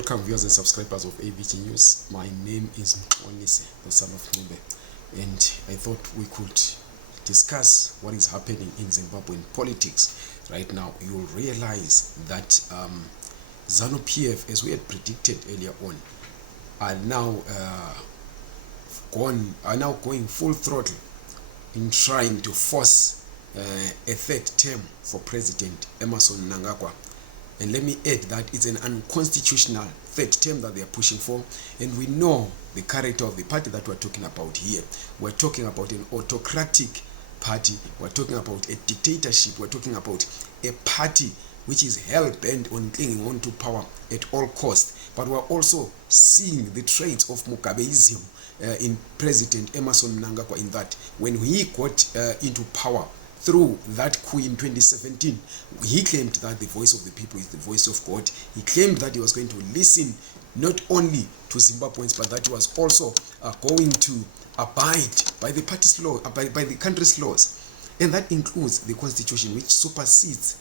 Welcome viewers and subscribers of ABG News. My name is Mnangagwa, the son of Mube, and I thought we could discuss what is happening in Zimbabwean politics right now. You'll realize that Zanu PF, as we had predicted earlier on, are now going full throttle in trying to force a third term for President Emmerson Mnangagwa. And let me add that it's an unconstitutional third term that they are pushing for. And we know the character of the party that we're talking about here. We're talking about an autocratic party. We're talking about a dictatorship. We're talking about a party which is hell-bent on clinging on to power at all costs. But we're also seeing the traits of Mugabeism in President Emmerson Mnangagwa, in that when he got into power through that coup in 2017, he claimed that the voice of the people is the voice of God. He claimed that he was going to listen not only to Zimbabweans, but that he was also going to abide by the party's law, by the country's laws. And that includes the constitution, which supersedes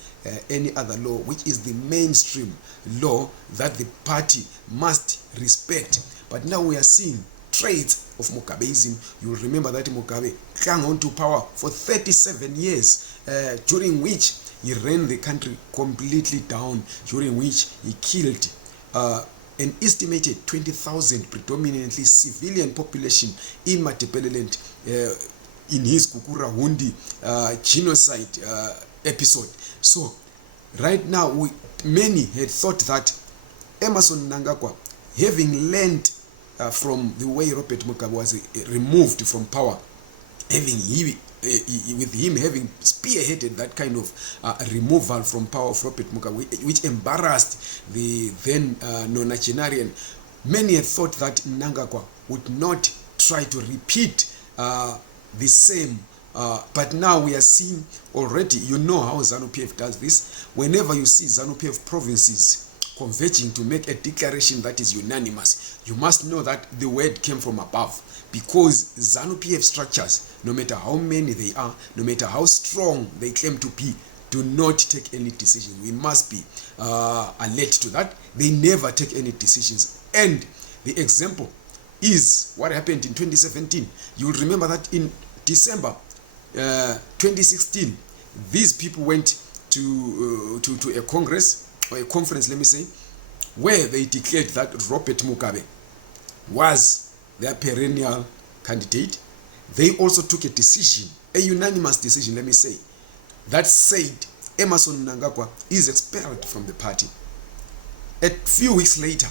any other law, which is the mainstream law that the party must respect. But now we are seeing traits of Mugabeism. You will remember that Mugabe clung on to power for 37 years, during which he ran the country completely down, during which he killed an estimated 20,000 predominantly civilian population in Matebeleland in his Kukura Hundi genocide episode. So right now, many had thought that Emmerson Mnangagwa, having learned from the way Robert Mugabe was removed from power, with him having spearheaded that kind of removal from power of Robert Mugabe, which embarrassed the then nonagenarian, many had thought that Mnangagwa would not try to repeat the same. But now we are seeing already, you know how Zanu PF does this. Whenever you see Zanu PF provinces converging to make a declaration that is unanimous, you must know that the word came from above, because Zanu PF structures, no matter how many they are, no matter how strong they claim to be, do not take any decisions. We must be alert to that. They never take any decisions. And the example is what happened in 2017. You will remember that in December 2016, these people went to a congress, or a conference, let me say, where they declared that Robert Mugabe was their perennial candidate. They also took a decision, a unanimous decision, let me say, that said Emmerson Mnangagwa is expelled from the party. A few weeks later,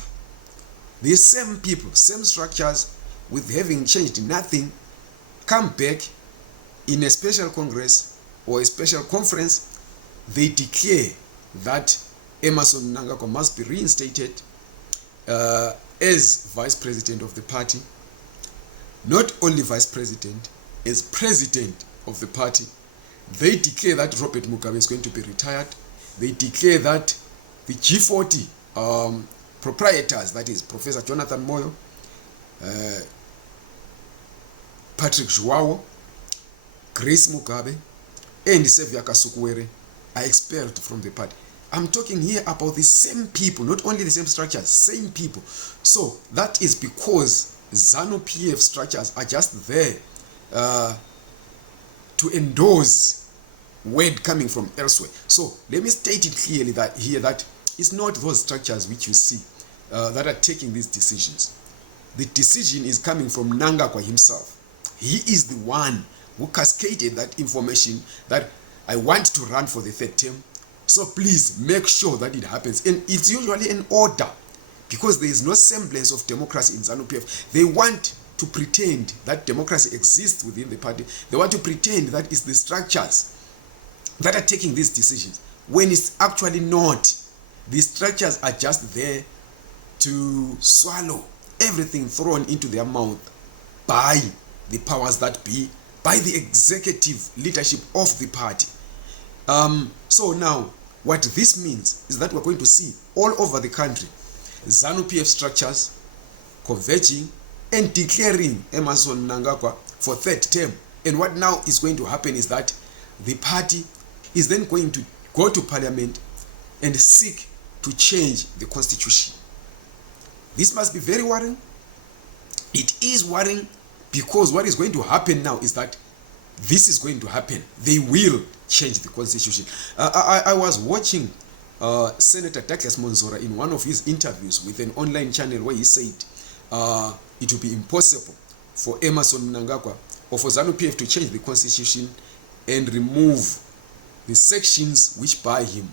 the same people, same structures, with having changed nothing, come back in a special congress or a special conference. They declare that Emmerson Mnangagwa must be reinstated as vice president of the party. Not only vice president, as president of the party. They declare that Robert Mugabe is going to be retired. They declare that the G40 proprietors, that is Professor Jonathan Moyo, Patrick Joao, Grace Mugabe, and Sevia Kasukuwere are expelled from the party. I'm talking here about the same people, not only the same structures, same people. So that is because Zanu PF structures are just there to endorse word coming from elsewhere. So let me state it clearly that here that it's not those structures which you see that are taking these decisions. The decision is coming from Mnangagwa himself. He is the one who cascaded that information that I want to run for the third term. So please make sure that it happens. And it's usually an order, because there is no semblance of democracy in Zanu PF. They want to pretend that democracy exists within the party. They want to pretend that it's the structures that are taking these decisions, when it's actually not. The structures are just there to swallow everything thrown into their mouth by the powers that be, by the executive leadership of the party. So now, what this means is that we're going to see all over the country Zanu PF structures converging and declaring Emmerson Mnangagwa for third term. And what now is going to happen is that the party is then going to go to parliament and seek to change the constitution. This must be very worrying. It is worrying because what is going to happen now is that this is going to happen. They will change the constitution. I was watching Senator Douglas Monzora in one of his interviews with an online channel where he said it will be impossible for Emmerson Mnangagwa or for Zanu PF to change the constitution and remove the sections which bar him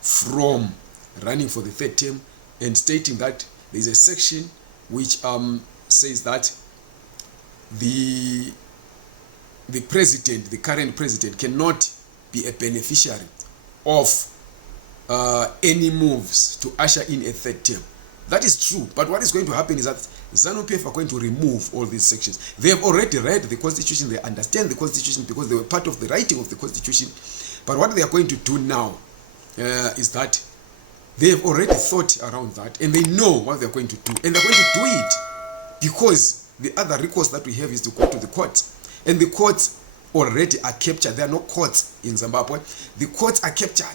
from running for the third term, and stating that there is a section which says that the president, the current president, cannot be a beneficiary of any moves to usher in a third term. That is true, but what is going to happen is that Zanu PF are going to remove all these sections. They have already read the constitution, they understand the constitution because they were part of the writing of the constitution. But what they are going to do now is that they have already thought around that and they know what they are going to do, and they're going to do it because the other recourse that we have is to go to the courts, and the courts already are captured. There are no courts in Zimbabwe. The courts are captured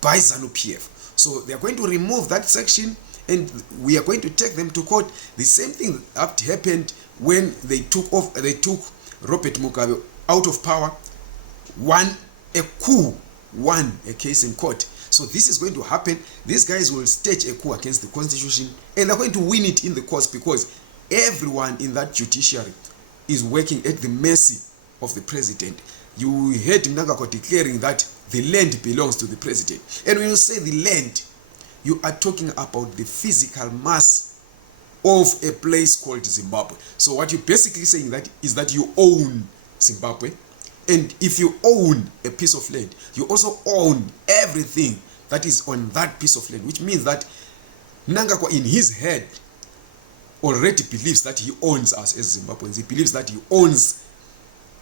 by Zanu PF. So they are going to remove that section and we are going to take them to court. The same thing that happened when they took Robert Mugabe out of power, won a case in court. So this is going to happen. These guys will stage a coup against the constitution and they're going to win it in the courts because everyone in that judiciary is working at the mercy of the president. You heard Mnangagwa declaring that the land belongs to the president. And when you say the land, you are talking about the physical mass of a place called Zimbabwe. So what you're basically saying that is that you own Zimbabwe. And if you own a piece of land, you also own everything that is on that piece of land, which means that Mnangagwa in his head already believes that he owns us as Zimbabweans. He believes that he owns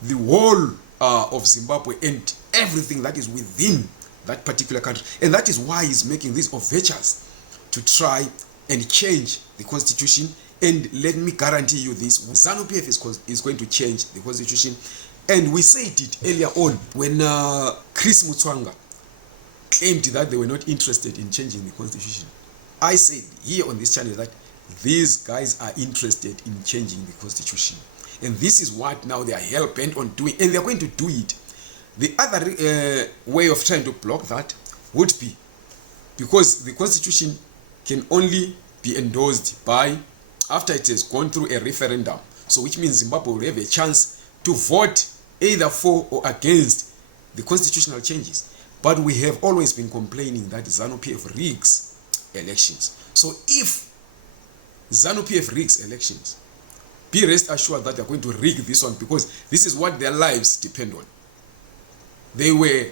the whole of Zimbabwe and everything that is within that particular country. And that is why he's making these overtures to try and change the constitution. And let me guarantee you this, Zanu PF is going to change the constitution. And we said it earlier on when Chris Mutswanga claimed that they were not interested in changing the constitution. I said here on this channel that these guys are interested in changing the constitution. And this is what now they are hell-bent on doing, and they're going to do it. The other way of trying to block that would be, because the constitution can only be endorsed by after it has gone through a referendum. So which means Zimbabwe will have a chance to vote either for or against the constitutional changes. But we have always been complaining that Zanu PF rigs elections. So if Zanu PF rigs elections, be rest assured that they're going to rig this one because this is what their lives depend on. They were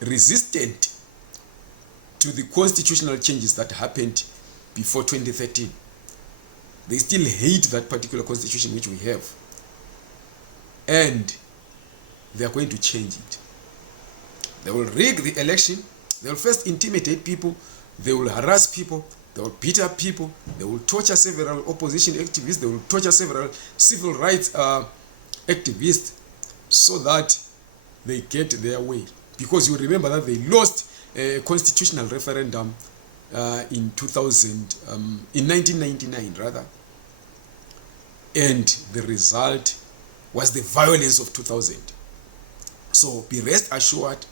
resistant to the constitutional changes that happened before 2013. They still hate that particular constitution which we have. And they are going to change it. They will rig the election. They will first intimidate people. They will harass people. They will beat up people. They will torture several opposition activists. They will torture several civil rights activists so that they get their way. Because you remember that they lost a constitutional referendum in 1999 rather. And the result was the violence of 2000. So be rest assured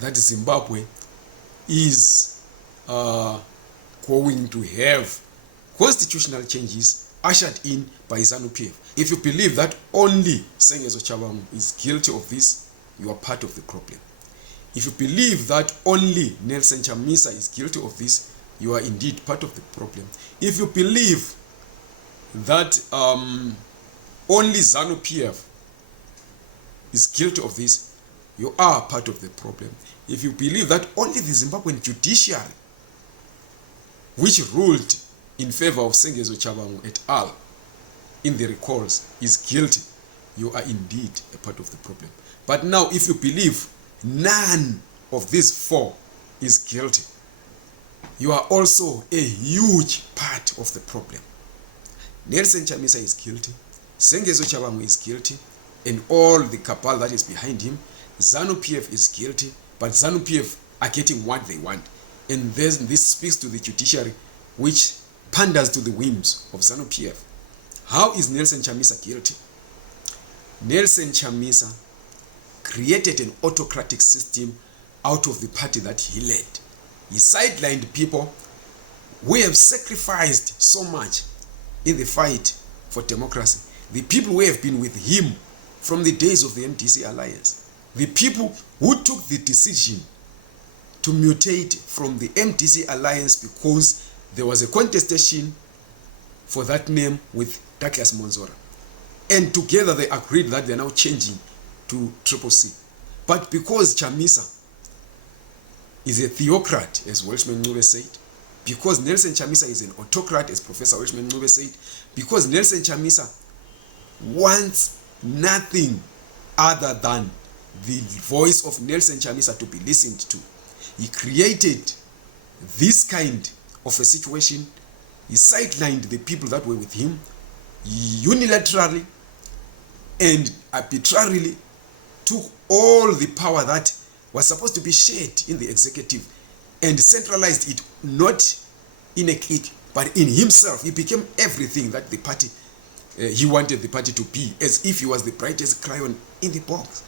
that Zimbabwe is going to have constitutional changes ushered in by Zanu PF. If you believe that only Sengezo Chabangu is guilty of this, you are part of the problem. If you believe that only Nelson Chamisa is guilty of this, you are indeed part of the problem. If you believe that only Zanu PF is guilty of this, you are part of the problem. If you believe that only the Zimbabwean judiciary, which ruled in favor of Sengezo Chabangu et al. In the recalls, is guilty, you are indeed a part of the problem. But now, if you believe none of these four is guilty, you are also a huge part of the problem. Nelson Chamisa is guilty, Sengezo Chabangu is guilty, and all the cabal that is behind him. Zanu PF is guilty, but Zanu PF are getting what they want. And this speaks to the judiciary, which panders to the whims of Zanu PF. How is Nelson Chamisa guilty? Nelson Chamisa created an autocratic system out of the party that he led. He sidelined people who have sacrificed so much in the fight for democracy. The people who have been with him from the days of the MDC alliance. The people who took the decision to mutate from the MDC alliance because there was a contestation for that name with Douglas Monzora. And together they agreed that they're now changing to Triple C. But because Chamisa is a theocrat, as Welshman Ncube said, because Nelson Chamisa is an autocrat, as Professor Welshman Ncube said, because Nelson Chamisa wants nothing other than the voice of Nelson Chamisa to be listened to. He created this kind of a situation. He sidelined the people that were with him unilaterally and arbitrarily took all the power that was supposed to be shared in the executive and centralized it not in a clique but in himself. He became everything that the party he wanted the party to be, as if he was the brightest crayon in the box.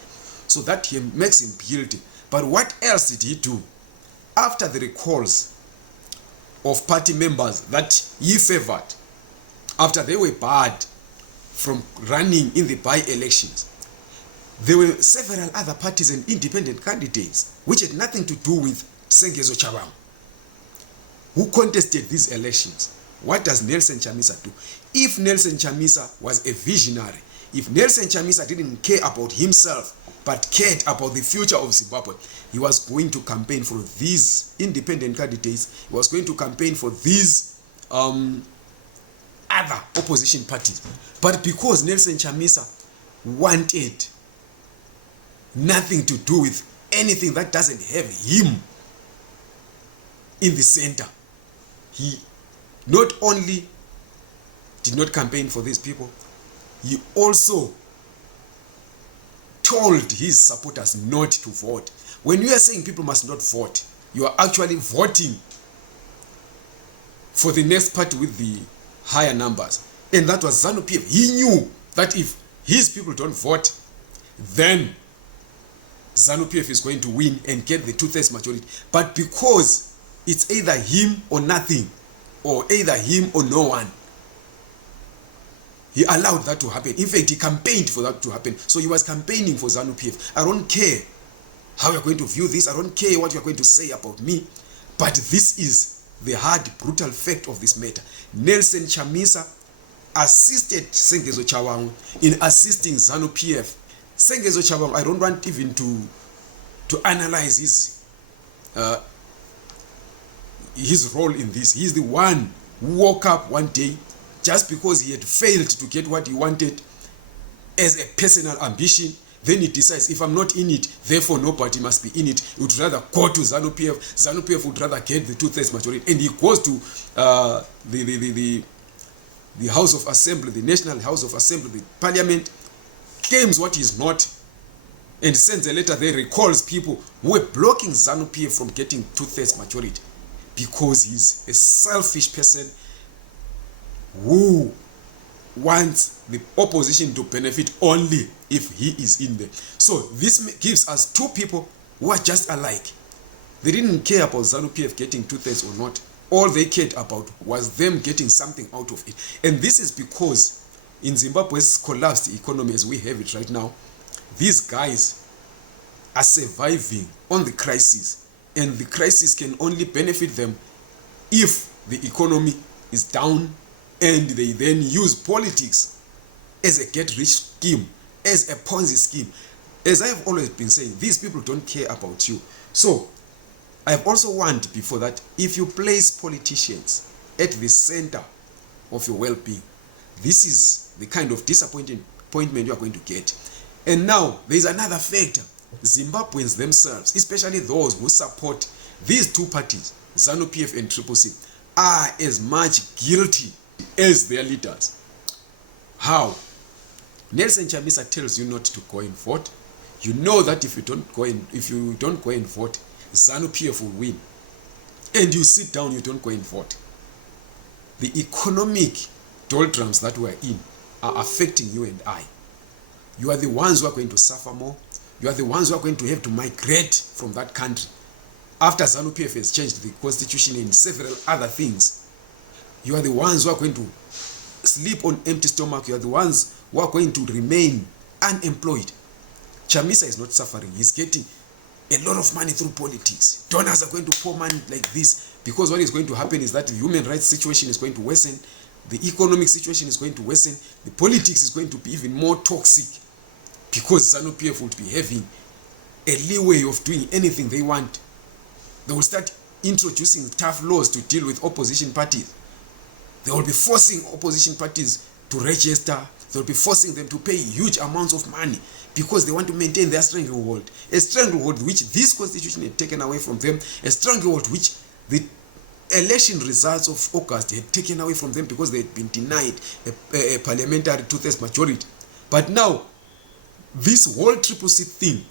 So that makes him guilty. But what else did he do? After the recalls of party members that he favored, after they were barred from running in the by-elections, there were several other parties and independent candidates which had nothing to do with Sengezo Chabang who contested these elections. What does Nelson Chamisa do? If Nelson Chamisa was a visionary, if Nelson Chamisa didn't care about himself but cared about the future of Zimbabwe, he was going to campaign for these independent candidates. He was going to campaign for these other opposition parties. But because Nelson Chamisa wanted nothing to do with anything that doesn't have him in the center, he not only did not campaign for these people, he also told his supporters not to vote. When you are saying people must not vote, you are actually voting for the next party with the higher numbers. And that was Zanu PF. He knew that if his people don't vote, then Zanu PF is going to win and get the 2/3 majority. But because it's either him or nothing, or either him or no one, he allowed that to happen. In fact, he campaigned for that to happen. So he was campaigning for Zanu PF. I don't care how you're going to view this. I don't care what you're going to say about me. But this is the hard, brutal fact of this matter. Nelson Chamisa assisted Sengezo Chabang in assisting Zanu PF. Sengezo Chabang, I don't want even to analyze his role in this. He's the one who woke up one day just because he had failed to get what he wanted as a personal ambition. Then he decides, if I'm not in it, therefore nobody must be in it. He would rather go to Zanu PF. Zanu PF would rather get the 2/3 majority. And he goes to the House of Assembly, the National House of Assembly, the Parliament, claims what he's not, and sends a letter there, recalls people who were blocking Zanu PF from getting 2/3 majority because he's a selfish person who wants the opposition to benefit only if he is in there. So this gives us two people who are just alike. They didn't care about Zanu PF getting 2/3 or not. All they cared about was them getting something out of it. And this is because in Zimbabwe's collapsed economy as we have it right now, these guys are surviving on the crisis. And the crisis can only benefit them if the economy is down, and they then use politics as a get-rich scheme, as a Ponzi scheme. As I have always been saying, these people don't care about you. So I have also warned before that if you place politicians at the center of your well-being, this is the kind of disappointment you are going to get. And now there is another factor. Zimbabweans themselves, especially those who support these two parties, Zanu PF and Triple C, are as much guilty as their leaders. How? Nelson Chamisa tells you not to go and vote. You know that if you don't go and vote, Zanu PF will win. And you sit down, you don't go and vote. the economic doldrums that we're in are affecting you and I. You are the ones who are going to suffer more. You are the ones who are going to have to migrate from that country. After Zanu PF has changed the constitution and several other things, you are the ones who are going to sleep on empty stomach. You are the ones who are going to remain unemployed. Chamisa is not suffering. He's getting a lot of money through politics. Donors are going to pour money like this, because what is going to happen is that the human rights situation is going to worsen, the economic situation is going to worsen, the politics is going to be even more toxic, because Zanu PF will be having a leeway of doing anything they want. They will start introducing tough laws to deal with opposition parties. They will be forcing opposition parties to register. They will be forcing them to pay huge amounts of money because they want to maintain their stranglehold. A stranglehold which this constitution had taken away from them. A stranglehold which the election results of August had taken away from them because they had been denied a parliamentary two-thirds majority. But now, this whole triple C thing,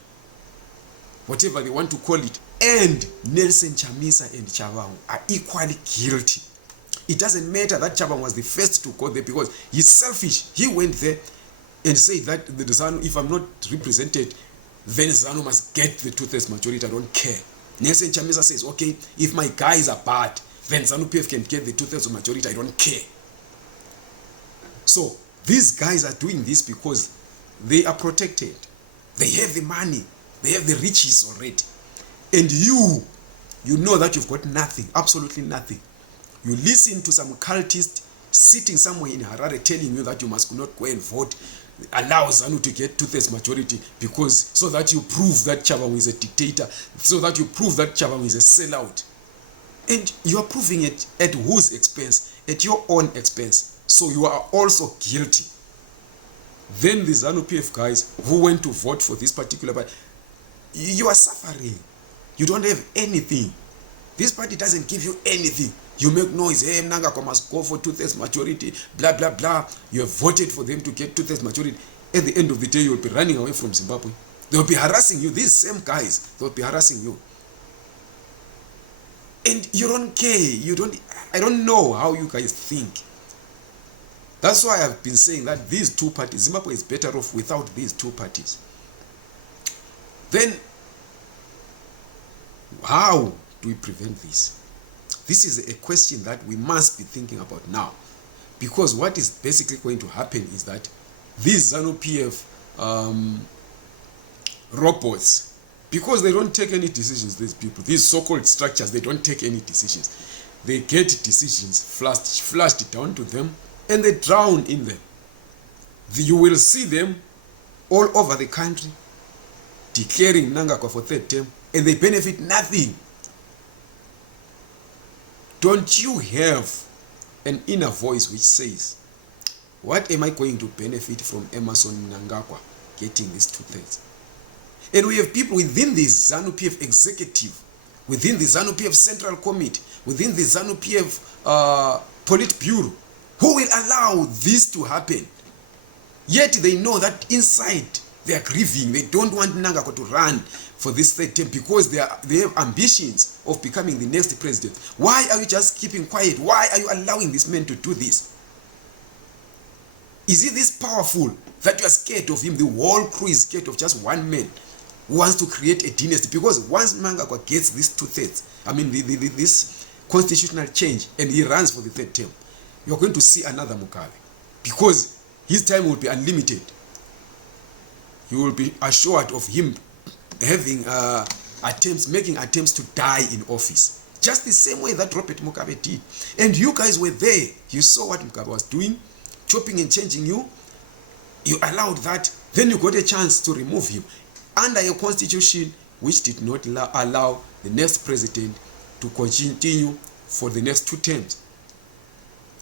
whatever they want to call it, and Nelson Chamisa and Chabang are equally guilty. It doesn't matter that Chabang was the first to go there because he's selfish. He went there and said that the Zanu, if I'm not represented, then Zanu must get the two-thirds majority. I don't care. Nelson Chamisa says, okay, if my guys are bad, then Zanu PF can get the two-thirds majority. I don't care. So these guys are doing this because they are protected. They have the money. They have the riches already. And you know that you've got nothing, absolutely nothing. You listen to some cultist sitting somewhere in Harare telling you that you must not go and vote, allow Zanu to get two-thirds majority because so that you prove that Chabang is a dictator, so that you prove that Chabang is a sellout. And you are proving it at whose expense? At your own expense. So you are also guilty. Then the Zanu PF guys who went to vote for this particular party, you are suffering. You don't have anything. This party doesn't give you anything. You make noise, hey, Mnangagwa must go for two-thirds majority, blah, blah, blah. You have voted for them to get two-thirds majority. At the end of the day, you will be running away from Zimbabwe. They will be harassing you. These same guys, they will be harassing you. And you don't care. I don't know how you guys think. That's why I've been saying that these two parties, Zimbabwe is better off without these two parties. Then, how do we prevent this? This is a question that we must be thinking about now. Because what is basically going to happen is that these Zanu PF robots, because they don't take any decisions, these people, these so-called structures, they don't take any decisions. They get decisions flashed down to them and they drown in them. You will see them all over the country declaring Mnangagwa for third term and they benefit nothing. Don't you have an inner voice which says, what am I going to benefit from Emmerson Mnangagwa getting these two-thirds? And we have people within the Zanu PF executive, within the Zanu PF Central Committee, within the Zanu PF Politburo, who will allow this to happen. Yet they know that inside they are grieving. They don't want Mnangagwa to run for this third term because they have ambitions of becoming the next president. Why are you just keeping quiet? Why are you allowing this man to do this? Is he this powerful that you are scared of him? The whole crew is scared of just one man who wants to create a dynasty. Because once Mnangagwa gets this two-thirds, this constitutional change, and he runs for the third term, you're going to see another Mugabe. Because his time will be unlimited. You will be assured of him having making attempts to die in office. Just the same way that Robert Mugabe did. And you guys were there. You saw what Mugabe was doing, chopping and changing you. You allowed that. Then you got a chance to remove him under a constitution which did not allow the next president to continue for the next 2 terms.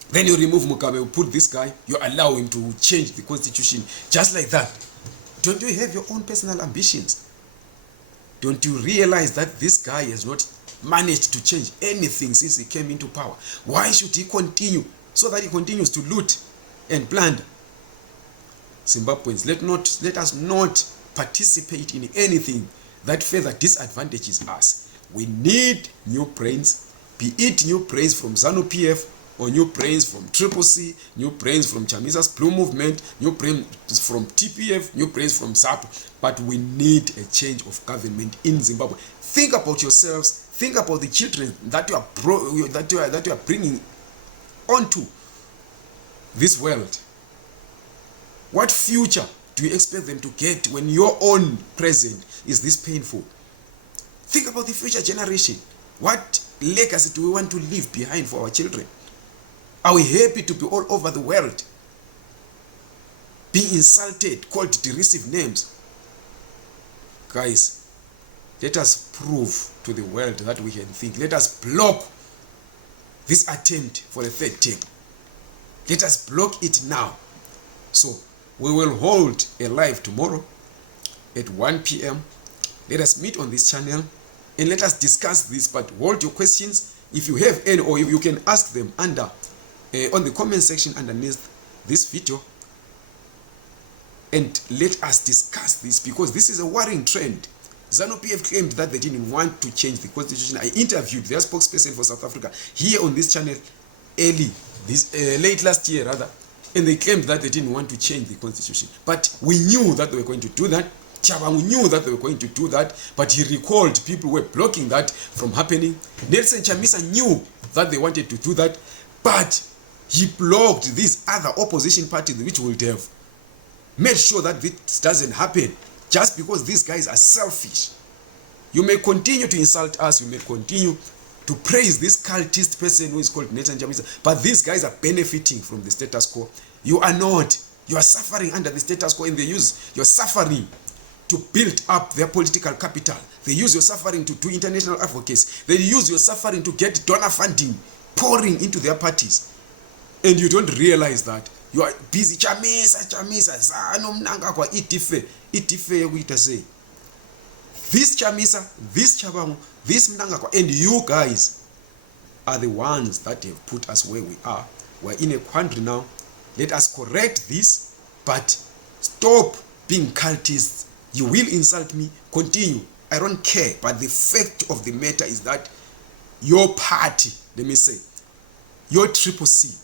Then you remove Mugabe, you put this guy, you allow him to change the constitution just like that. Don't you have your own personal ambitions? Don't you realize that this guy has not managed to change anything since he came into power? Why should he continue so that he continues to loot and plunder? Zimbabweans, let us not participate in anything that further disadvantages us. We need new brains, be it new brains from Zanu PF or new brains from Triple C, new brains from Chamisa's Blue Movement, new brains from TPF, new brains from ZAPU. But we need a change of government in Zimbabwe. Think about yourselves. Think about the children that you are bringing onto this world. What future do you expect them to get when your own present is this painful? Think about the future generation. What legacy do we want to leave behind for our children? Are we happy to be all over the world, being insulted, called derisive names? Guys, let us prove to the world that we can think. Let us block this attempt for the third term. Let us block it now. So we will hold a live tomorrow at 1 p.m. Let us meet on this channel and let us discuss this. But hold your questions if you have any, or if you can ask them under on the comment section underneath this video, and let us discuss this, because this is a worrying trend. Zanu PF claimed that they didn't want to change the constitution. I interviewed their spokesperson for South Africa here on this channel late last year rather, and they claimed that they didn't want to change the constitution. But we knew that they were going to do that. Chabangu knew that they were going to do that, but he recalled people were blocking that from happening. Nelson Chamisa knew that they wanted to do that, but he blocked these other opposition parties which would have made sure that this doesn't happen, just because these guys are selfish. You may continue to insult us, you may continue to praise this cultist person who is called Nelson Chamisa, but these guys are benefiting from the status quo. You are not. You are suffering under the status quo, and they use your suffering to build up their political capital. They use your suffering to do international advocacy. They use your suffering to get donor funding pouring into their parties. And you don't realize that. You are busy. Chamisa, Zanu, Mnangagwa, itife yokuita say. This Chamisa, this Chabangu, this Mnangagwa, and you guys are the ones that have put us where we are. We're in a quandary now. Let us correct this, but stop being cultists. You will insult me, continue. I don't care, but the fact of the matter is that your party, let me say, your Triple C,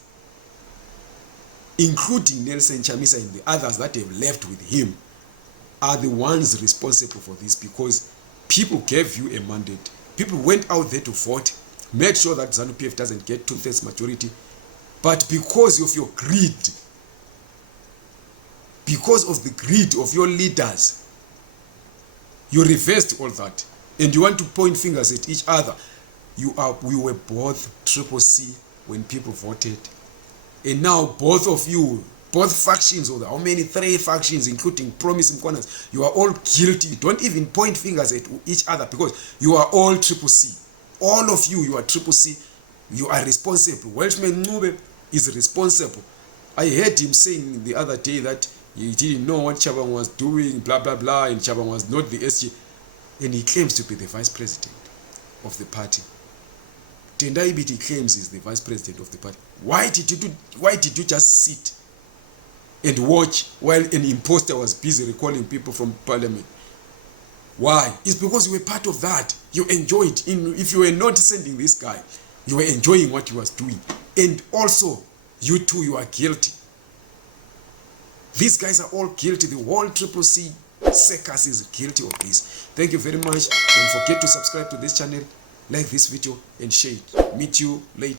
including Nelson Chamisa and the others that have left with him, are the ones responsible for this, because people gave you a mandate. People went out there to vote, made sure that Zanu PF doesn't get 2/3 majority, but because of your greed, because of the greed of your leaders, you reversed all that, and you want to point fingers at each other. We were both Triple C when people voted, and now both of you, both factions, or how many, 3 factions, including Promise corners, you are all guilty. Don't even point fingers at each other, because you are all Triple C. All of you, you are Triple C. You are responsible. Welshman Ngube is responsible. I heard him saying the other day that he didn't know what Chabang was doing, blah, blah, blah, and Chabang was not the SG. And he claims to be the vice president of the party. Tendai Biti claims he's the vice president of the party. Why did you just sit and watch while an imposter was busy recalling people from parliament? Why? It's because you were part of that. You enjoyed. If you were not sending this guy, you were enjoying what he was doing. And also, you too, you are guilty. These guys are all guilty. The whole Triple C circus is guilty of this. Thank you very much. Don't forget to subscribe to this channel, like this video, and share it. Meet you later.